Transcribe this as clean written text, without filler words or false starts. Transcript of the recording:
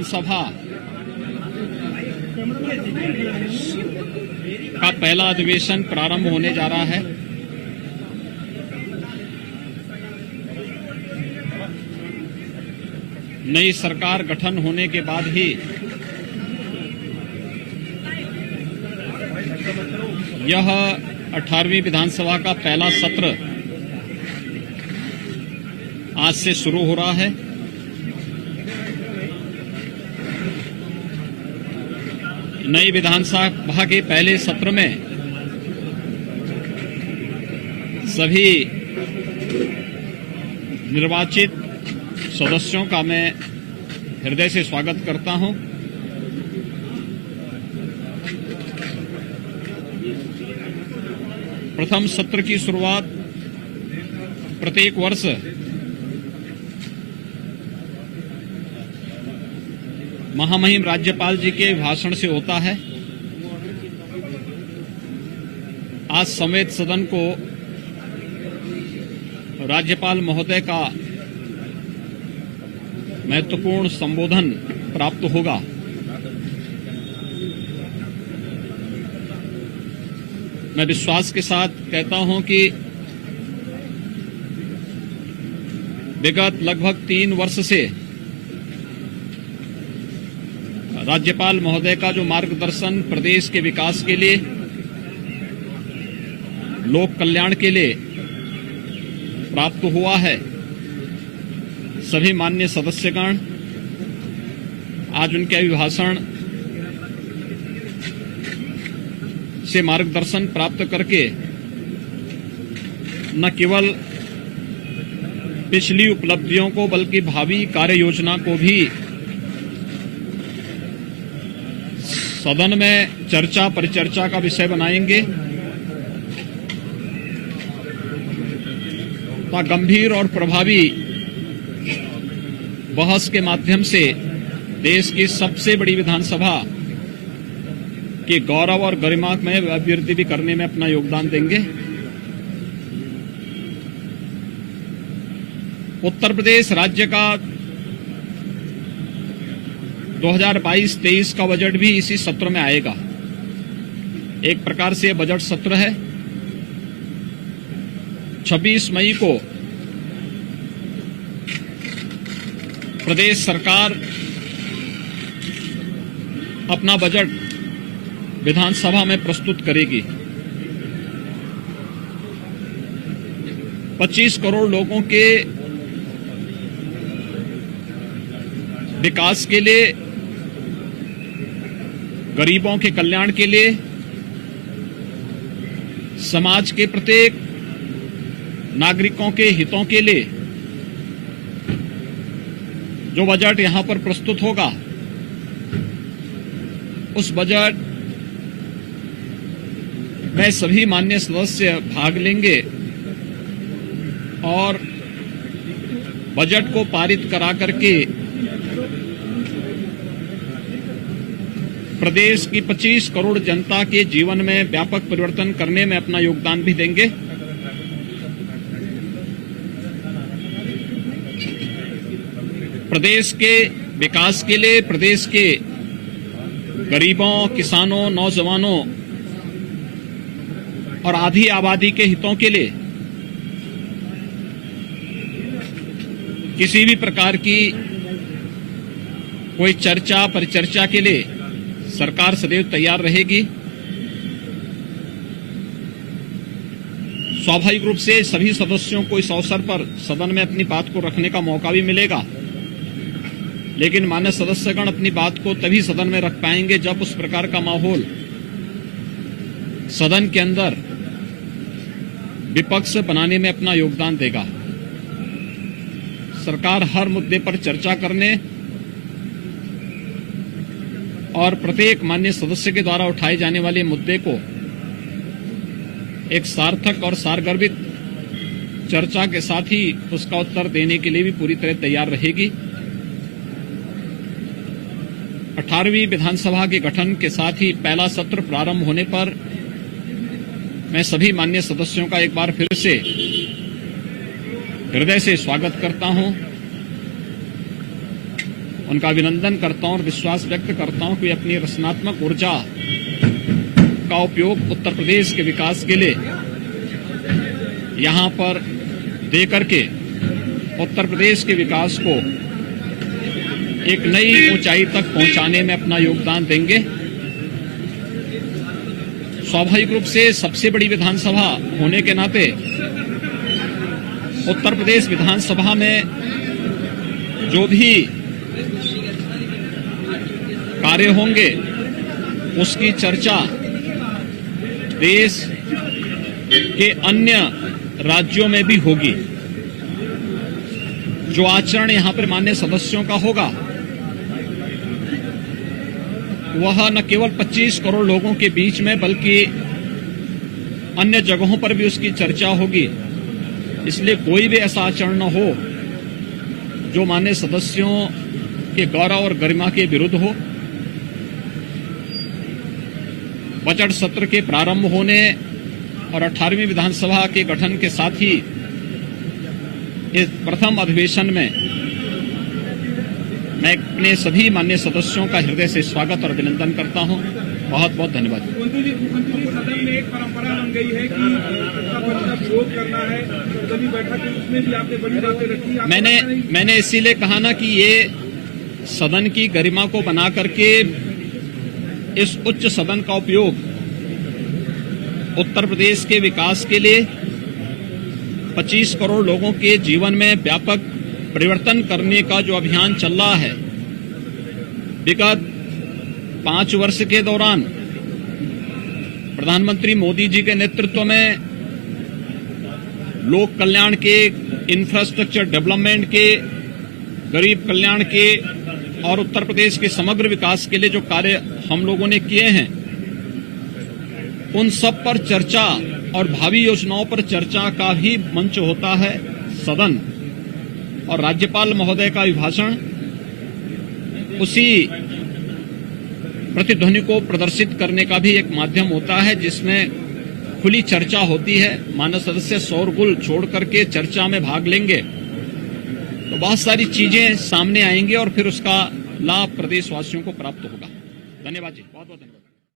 विधानसभा का पहला अधिवेशन प्रारंभ होने जा रहा है। नई सरकार गठन होने के बाद ही यह 18वीं विधानसभा का पहला सत्र आज से शुरू हो रहा है। नई विधानसभा के पहले सत्र में सभी निर्वाचित सदस्यों का मैं हृदय से स्वागत करता हूं। प्रथम सत्र की शुरुआत प्रत्येक वर्ष महामहिम राज्यपाल जी के भाषण से होता है। आज संवेद सदन को राज्यपाल महोदय का महत्वपूर्ण संबोधन प्राप्त होगा। मैं विश्वास के साथ कहता हूं कि विगत लगभग 3 वर्ष से राज्यपाल महोदय का जो मार्गदर्शन प्रदेश के विकास के लिए, लोक कल्याण के लिए प्राप्त हुआ है, सभी माननीय सदस्यगण आज उनके अभिभाषण से मार्गदर्शन प्राप्त करके न केवल पिछली उपलब्धियों को बल्कि भावी कार्य योजना को भी सदन में चर्चा परिचर्चा का विषय बनाएंगे। तो गंभीर और प्रभावी बहस के माध्यम से देश की सबसे बड़ी विधानसभा के गौरव और गरिमा में अभिवृद्धि भी करने में अपना योगदान देंगे। उत्तर प्रदेश राज्य का 2022-23 का बजट भी इसी सत्र में आएगा। एक प्रकार से यह बजट सत्र है। 26 मई को प्रदेश सरकार अपना बजट विधानसभा में प्रस्तुत करेगी। 25 करोड़ लोगों के विकास के लिए, गरीबों के कल्याण के लिए, समाज के प्रत्येक नागरिकों के हितों के लिए जो बजट यहां पर प्रस्तुत होगा, उस बजट में सभी माननीय सदस्य भाग लेंगे और बजट को पारित करा करके प्रदेश की 25 करोड़ जनता के जीवन में व्यापक परिवर्तन करने में अपना योगदान भी देंगे। प्रदेश के विकास के लिए, प्रदेश के गरीबों, किसानों, नौजवानों और आधी आबादी के हितों के लिए किसी भी प्रकार की कोई चर्चा परिचर्चा के लिए सरकार सदैव तैयार रहेगी। स्वाभाविक रूप से सभी सदस्यों को इस अवसर पर सदन में अपनी बात को रखने का मौका भी मिलेगा, लेकिन माननीय सदस्यगण अपनी बात को तभी सदन में रख पाएंगे जब उस प्रकार का माहौल सदन के अंदर विपक्ष बनाने में अपना योगदान देगा। सरकार हर मुद्दे पर चर्चा करने और प्रत्येक माननीय सदस्य के द्वारा उठाए जाने वाले मुद्दे को एक सार्थक और सारगर्भित चर्चा के साथ ही उसका उत्तर देने के लिए भी पूरी तरह तैयार रहेगी। 18वीं विधानसभा के गठन के साथ ही पहला सत्र प्रारंभ होने पर मैं सभी माननीय सदस्यों का एक बार फिर से हृदय से स्वागत करता हूं उनका अभिनंदन करता हूं और विश्वास व्यक्त करता हूं कि वे अपनी रचनात्मक ऊर्जा का उपयोग उत्तर प्रदेश के विकास के लिए यहां पर दे करके उत्तर प्रदेश के विकास को एक नई ऊंचाई तक पहुंचाने में अपना योगदान देंगे। स्वाभाविक रूप से सबसे बड़ी विधानसभा होने के नाते उत्तर प्रदेश विधानसभा में जो भी कार्य होंगे उसकी चर्चा देश के अन्य राज्यों में भी होगी। जो आचरण यहां पर माननीय सदस्यों का होगा वह न केवल 25 करोड़ लोगों के बीच में बल्कि अन्य जगहों पर भी उसकी चर्चा होगी। इसलिए कोई भी ऐसा आचरण न हो जो माननीय सदस्यों के गौरव और गरिमा के विरुद्ध हो। बजट सत्र के प्रारंभ होने और 18वीं विधानसभा के गठन के साथ ही इस प्रथम अधिवेशन में मैं अपने सभी माननीय सदस्यों का हृदय से स्वागत और अभिनंदन करता हूं। बहुत बहुत धन्यवाद। मुख्यमंत्री जी, सदन में एक परंपरा बन गई है कि विरोध करना है, सदन बैठक उसमें भी आपने बड़ी बातें रखी। मैंने इसीलिए कहा ना कि ये सदन की गरिमा को बना करके इस उच्च सदन का उपयोग उत्तर प्रदेश के विकास के लिए 25 करोड़ लोगों के जीवन में व्यापक परिवर्तन करने का जो अभियान चल रहा है, विगत 5 वर्ष के दौरान प्रधानमंत्री मोदी जी के नेतृत्व में लोक कल्याण के, इंफ्रास्ट्रक्चर डेवलपमेंट के, गरीब कल्याण के और उत्तर प्रदेश के समग्र विकास के लिए जो कार्य हम लोगों ने किए हैं उन सब पर चर्चा और भावी योजनाओं पर चर्चा का भी मंच होता है सदन। और राज्यपाल महोदय का अभिभाषण उसी प्रतिध्वनि को प्रदर्शित करने का भी एक माध्यम होता है जिसमें खुली चर्चा होती है। माननीय सदस्य शोरगुल छोड़ करके चर्चा में भाग लेंगे तो बहुत सारी चीजें सामने आएंगी और फिर उसका लाभ प्रदेशवासियों को प्राप्त होगा। धन्यवाद जी, बहुत बहुत धन्यवाद।